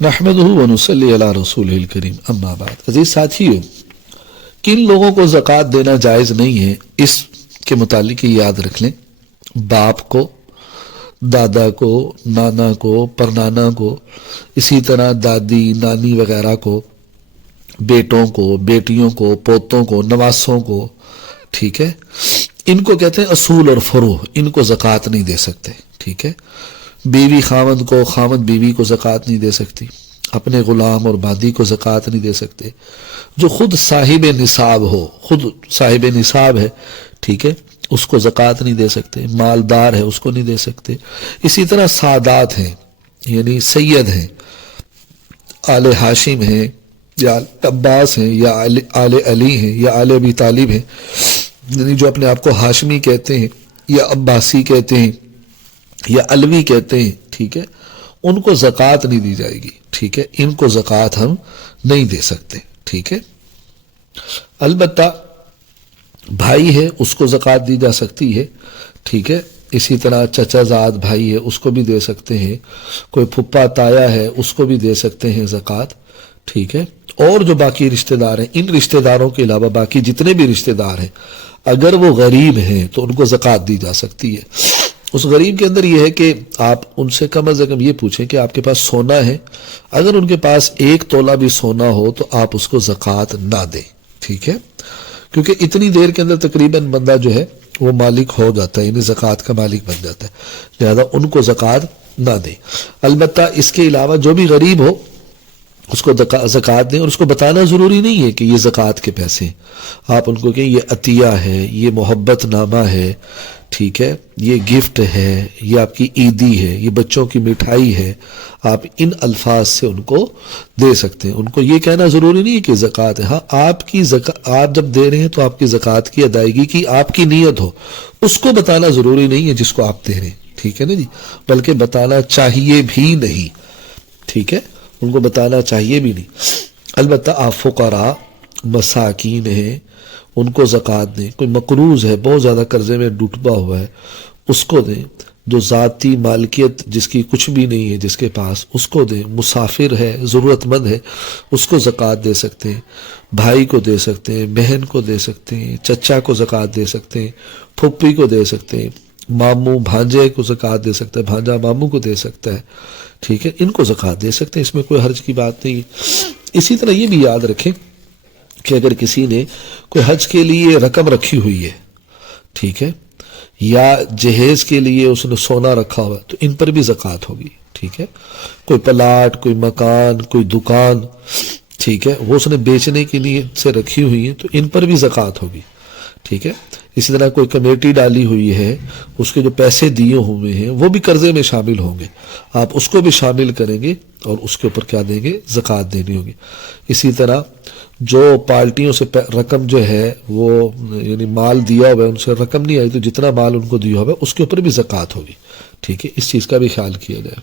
نحمدہ ونصلی علی رسولہ الکریم اما بعد۔ عزیز ساتھیو، کن لوگوں کو زکوٰۃ دینا جائز نہیں ہے اس کے متعلق یہ یاد رکھ لیں: باپ کو، دادا کو، نانا کو، پرنانا کو، اسی طرح دادی نانی وغیرہ کو، بیٹوں کو، بیٹیوں کو، پوتوں کو، نواسوں کو، ٹھیک ہے، ان کو کہتے ہیں اصول اور فروع، ان کو زکوٰۃ نہیں دے سکتے، ٹھیک ہے۔ بیوی خاوند کو، خاوند بیوی کو زکوٰۃ نہیں دے سکتی، اپنے غلام اور بادی کو زکوٰۃ نہیں دے سکتے، جو خود صاحب نصاب ہو، خود صاحب نصاب ہے، ٹھیک ہے، اس کو زکوٰۃ نہیں دے سکتے، مالدار ہے اس کو نہیں دے سکتے۔ اسی طرح سادات ہیں، یعنی سید ہیں، آل ہاشم ہیں یا عباس ہیں یا آل علی ہیں یا آل ابی طالب ہیں، یعنی جو اپنے آپ کو ہاشمی کہتے ہیں یا عباسی کہتے ہیں یا علوی کہتے ہیں، ٹھیک ہے، ان کو زکوٰۃ نہیں دی جائے گی، ٹھیک ہے، ان کو زکوٰۃ ہم نہیں دے سکتے، ٹھیک ہے۔ البتہ بھائی ہے اس کو زکوٰۃ دی جا سکتی ہے، ٹھیک ہے، اسی طرح چچا زاد بھائی ہے اس کو بھی دے سکتے ہیں، کوئی پھپھا تایا ہے اس کو بھی دے سکتے ہیں زکوٰۃ، ٹھیک ہے۔ اور جو باقی رشتہ دار ہیں، ان رشتہ داروں کے علاوہ باقی جتنے بھی رشتہ دار ہیں، اگر وہ غریب ہیں تو ان کو زکوٰۃ دی جا سکتی ہے۔ اس غریب کے اندر یہ ہے کہ آپ ان سے کم از کم یہ پوچھیں کہ آپ کے پاس سونا ہے، اگر ان کے پاس 1 تولہ بھی سونا ہو تو آپ اس کو زکوٰۃ نہ دیں، ٹھیک ہے، کیونکہ اتنی دیر کے اندر تقریباً بندہ جو ہے وہ مالک ہو جاتا ہے، یعنی زکوٰۃ کا مالک بن جاتا ہے، لہذا ان کو زکوٰۃ نہ دیں۔ البتہ اس کے علاوہ جو بھی غریب ہو اس کو زکوٰۃ دیں، اور اس کو بتانا ضروری نہیں ہے کہ یہ زکوٰۃ کے پیسے ہیں، آپ ان کو کہیں یہ عطیہ ہے، یہ محبت نامہ ہے، ٹھیک ہے، یہ گفٹ ہے، یہ آپ کی عیدی ہے، یہ بچوں کی مٹھائی ہے، آپ ان الفاظ سے ان کو دے سکتے ہیں۔ ان کو یہ کہنا ضروری نہیں ہے کہ زکوٰۃ ہے، ہاں آپ جب دے رہے ہیں تو آپ کی زکوٰۃ کی ادائیگی کی آپ کی نیت ہو، اس کو بتانا ضروری نہیں ہے جس کو آپ دے رہے ہیں، ٹھیک ہے نا جی، بلکہ بتانا چاہیے بھی نہیں، ٹھیک ہے، ان کو بتانا چاہیے بھی نہیں۔ البتہ آپ فقراء مساکین ہیں ان کو زکوٰۃ دیں، کوئی مقروض ہے بہت زیادہ قرضے میں ڈوبا ہوا ہے اس کو دیں، جو ذاتی مالکیت جس کی کچھ بھی نہیں ہے جس کے پاس اس کو دیں، مسافر ہے ضرورت مند ہے اس کو زکوٰۃ دے سکتے ہیں، بھائی کو دے سکتے ہیں، بہن کو دے سکتے ہیں، چچا کو زکوٰۃ دے سکتے ہیں، پھپھی کو دے سکتے ہیں، ماموں بھانجے کو زکوٰۃ دے سکتا ہے، بھانجا ماموں کو دے سکتا ہے، ٹھیک ہے، ان کو زکوٰۃ دے سکتے ہیں، اس میں کوئی حرج کی بات نہیں ہے۔ اسی طرح یہ بھی یاد رکھیں کہ اگر کسی نے کوئی حج کے لیے رقم رکھی ہوئی ہے، ٹھیک ہے، یا جہیز کے لیے اس نے سونا رکھا ہوا ہے تو ان پر بھی زکوٰۃ ہوگی، ٹھیک ہے، کوئی پلاٹ، کوئی مکان، کوئی دکان، ٹھیک ہے، وہ اس نے بیچنے کے لیے سے رکھی ہوئی ہے تو ان پر بھی زکوٰۃ ہوگی، ٹھیک ہے۔ اسی طرح کوئی کمیٹی ڈالی ہوئی ہے، اس کے جو پیسے دیے ہوئے ہیں وہ بھی قرضے میں شامل ہوں گے، آپ اس کو بھی شامل کریں گے اور اس کے اوپر کیا دیں گے؟ زکوٰۃ دینی ہوگی۔ اسی طرح جو پارٹیوں سے رقم جو ہے وہ یعنی مال دیا ہوا ہے، ان سے رقم نہیں آئی تو جتنا مال ان کو دیا ہوا ہے اس کے اوپر بھی زکوٰۃ ہوگی، ٹھیک ہے، اس چیز کا بھی خیال کیا جائے۔